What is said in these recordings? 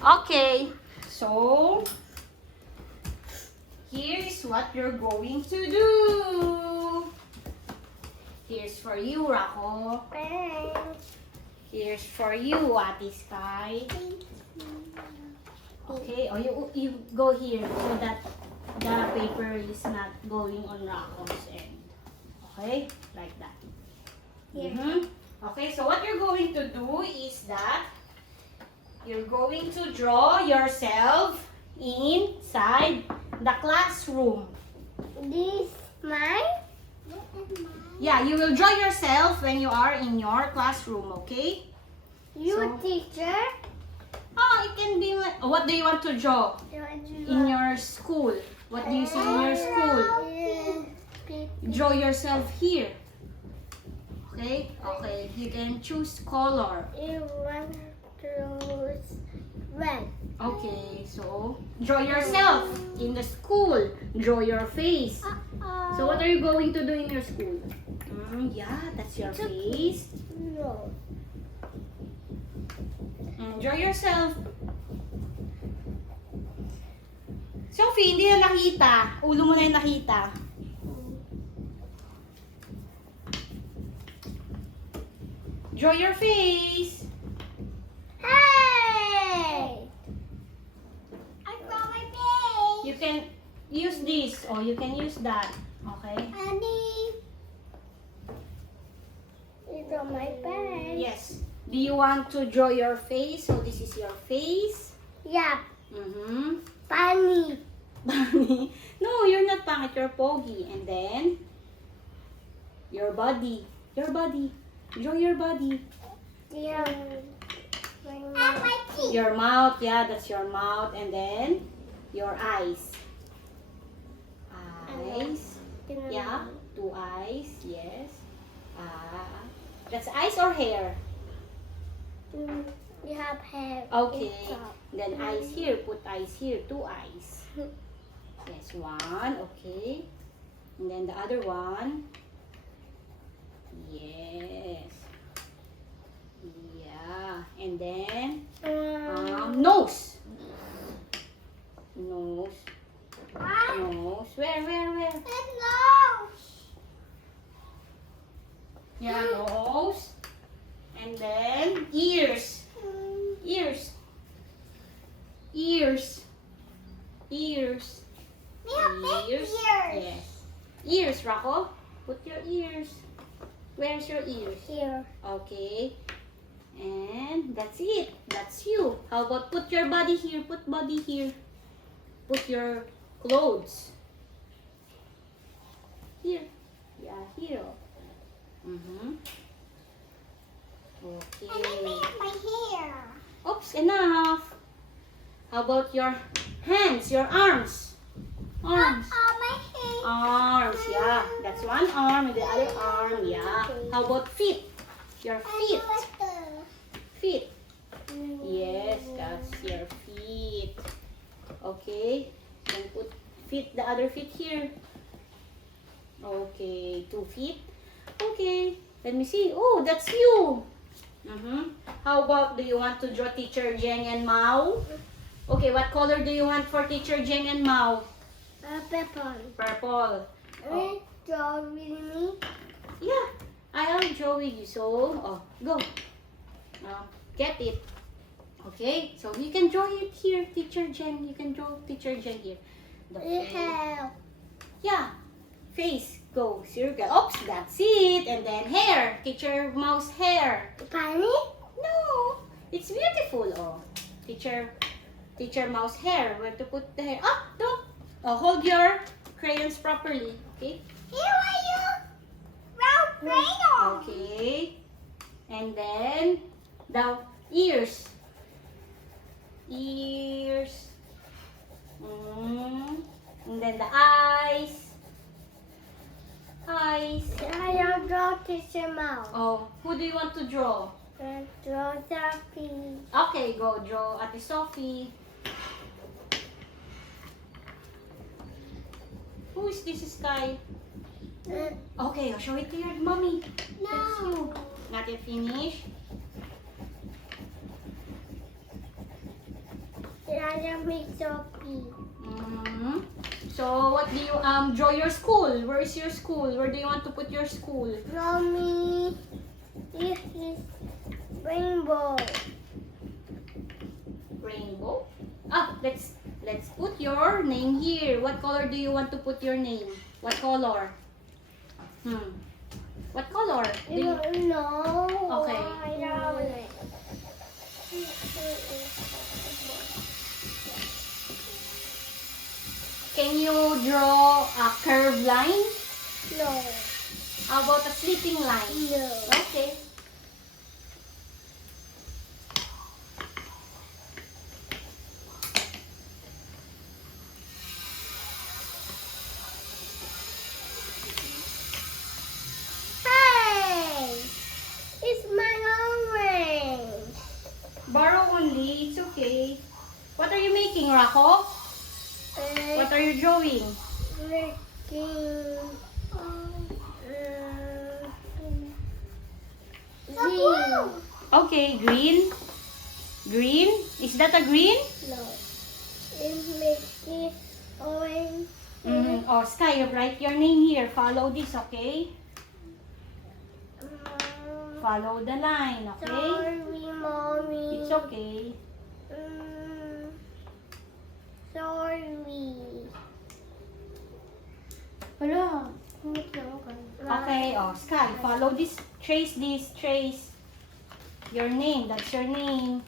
Okay, so here is what you're going to do. Here's for you, Rako. Thanks. Here's for you, Ate Sky. Okay, or you go here so that the paper is not going on Rako's end. Okay, like that. Here. Okay, so what you're going to do is that you're going to draw yourself inside the classroom. This mine? Yeah, you will draw yourself when you are in your classroom, okay? You So- teacher? Oh, it can be like, what do you want to draw in your school? What do you see in your school? Draw yourself here. Okay? Okay, you can choose color. You want to use red. Okay, so draw yourself in the school. Draw your face. So what are you going to do in your school? Yeah, that's your face. No. Draw yourself. Sophie, hindi na nakita. Ulo mo na yung nakita. Draw your face. Hey! I draw my face. You can use this or you can use that. Okay? Honey. You draw my face. Yes. Do you want to draw your face? So this is your face. Yeah. Funny. Funny. No, you're not pangit. You're pogi. And then, your body. Your body. Draw your body. Yeah. My teeth. Your mouth. Yeah, that's your mouth. And then, your eyes. Eyes. Yeah, 2 eyes. Yes. That's eyes or hair? You have hair. Okay. in top. Then eyes here. Put eyes here. 2 eyes. Yes, 1. Okay. And then the other one. Yes. Yeah. And then nose. Nose. Nose. Where? Yeah, nose. And then ears. Ears. Ears. Ears. Ears. Yes. Ears, Rako. Put your ears. Where's your ears? Here. Okay. And that's it. That's you. How about put your body here? Put body here. Put your clothes. Here. Yeah, here. Okay. My hair. Oops, enough. How about your hands, your arms? Arms. My hair. Arms, yeah. That's one arm and the other arm, yeah. How about feet? Your feet. Feet. Yes, that's your feet. Okay. Then put feet, the other feet here. Okay, 2 feet. Okay. Let me see. Oh, that's you. How about, do you want to draw Teacher Jeng and Mao? Okay, what color do you want for Teacher Jeng and Mao? Purple. Purple. Oh. Draw with me. Yeah, I'll draw with you. So, go. Get it. Okay, so you can draw it here, Teacher Jen. You can draw Teacher Jen here. The face. Hair. Yeah, face. Go, circle. Oops, that's it. And then hair. Teacher Mouse hair. Funny? No, it's beautiful. Oh, Teacher Mouse hair. Where to put the hair? Ah, don't. Hold your crayons properly. Okay. Here are you. Round crayon. Okay. And then the ears. Ears. And then the eyes. Eyes. I'll draw Teacher Mouse. Oh, who do you want to draw? Draw Sophie. Okay, go draw Ate Sophie. Who is this Sky? Okay, I'll show it to your mommy. That's you. Not yet finished? I am Miss Sophie. Mm-hmm. So, what do you draw your school? Where is your school? Where do you want to put your school? Mommy, this is rainbow. Rainbow. Ah, let's put your name here. What color do you want to put your name? What color? What color? Do you... No. Okay. I don't know. Can you draw a curved line? No. How about a sleeping line? No. Okay. Hey! It's my orange. Borrow only. It's okay. What are you making, Rako? What are you drawing? Making Okay, green. Green? Is that a green? No. It's making orange. Oh, Sky, write your name here. Follow this, okay? Follow the line, okay? Sorry, mommy. It's okay. Sorry. Wala. Okay, oh, Sky, follow this. Trace this. Trace your name. That's your name.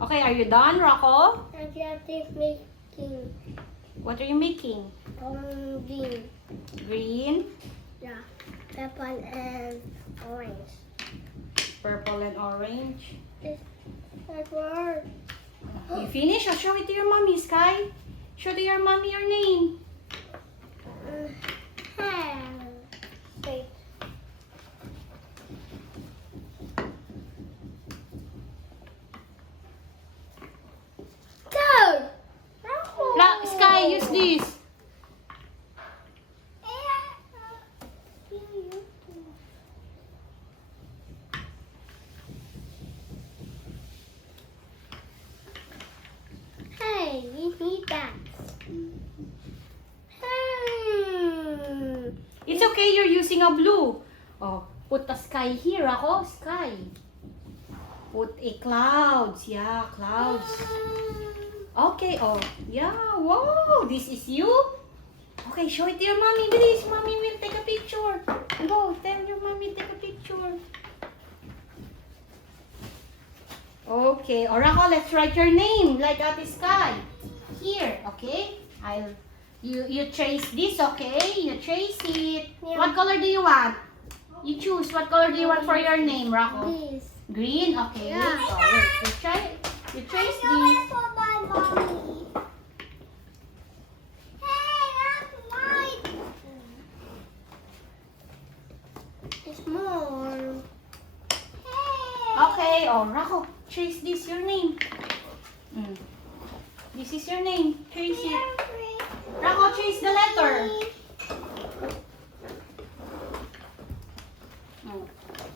Okay, are you done, Rocco? I just making What are you making? green. Green, Yeah. Purple and orange. purple, and orange. It's that word. You finish? I'll show it to your mommy, Sky. Show to your mommy your name. Wait. Go! Sky, use this. Hey, we need that. It's okay, you're using a blue. Oh, put a sky here, ako. Sky. Put a clouds. Yeah, clouds. Okay, oh. Yeah, wow. This is you? Okay, show it to your mommy, please. Mommy will take a picture. Go, tell your mommy take a picture. Okay, Oracle, let's write your name like Ate Sky. Here, okay? You trace this, okay? You trace it. Yeah. What color do you want? You choose. What color do you want for your name, Rocco? This. Green, okay. Yeah. Oh, wait, you try. You trace this. for my mommy. Hey, that's mine. It's more. Hey. Okay, oh, Rocco, trace this, your name. This is your name. Trace it. Rocco, trace the letter.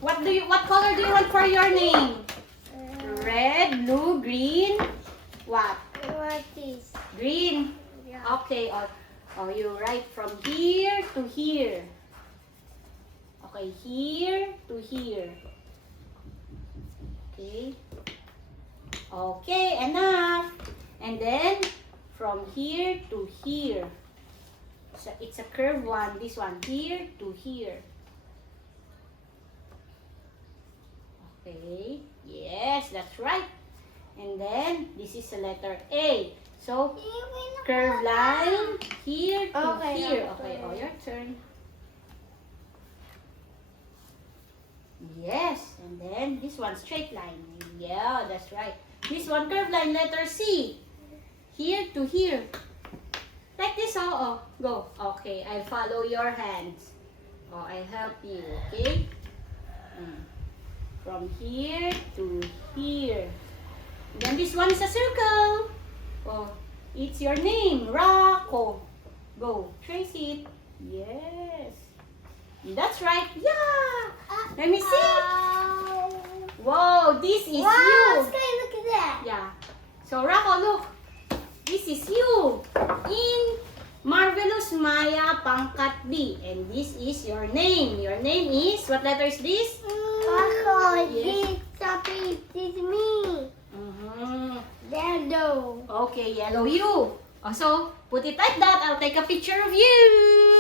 What color do you want for your name? Red, blue, green. What? What is? Green. Yeah. Okay. Oh, you write from here to here. Okay, here to here. Okay. Okay, enough. And then from here to here. So it's a curved one. This one, here to here. Okay. Yes, that's right. And then this is the letter A. So curved line here to Okay, here. okay. Okay, oh, your turn. Yes, and then this one straight line. Yeah, that's right. This one curved line, letter C. Here to here. Like this, oh, go. Okay, I'll follow your hands. Oh, I'll help you, okay? From here to here. Then this one is a circle. Oh, it's your name, Rocco. Go, trace it. Yes. That's right. Yeah. Let me see. Oh. Wow, this is Wow, you. Sky, look at that. Yeah. So, Rocco, look. This is you. In Marvelous Maya Pangkat B. And this is your name. Your name is, what letter is this? Marco, Yes. this is me. Yellow. Okay, yellow you. So, put it like that. I'll take a picture of you.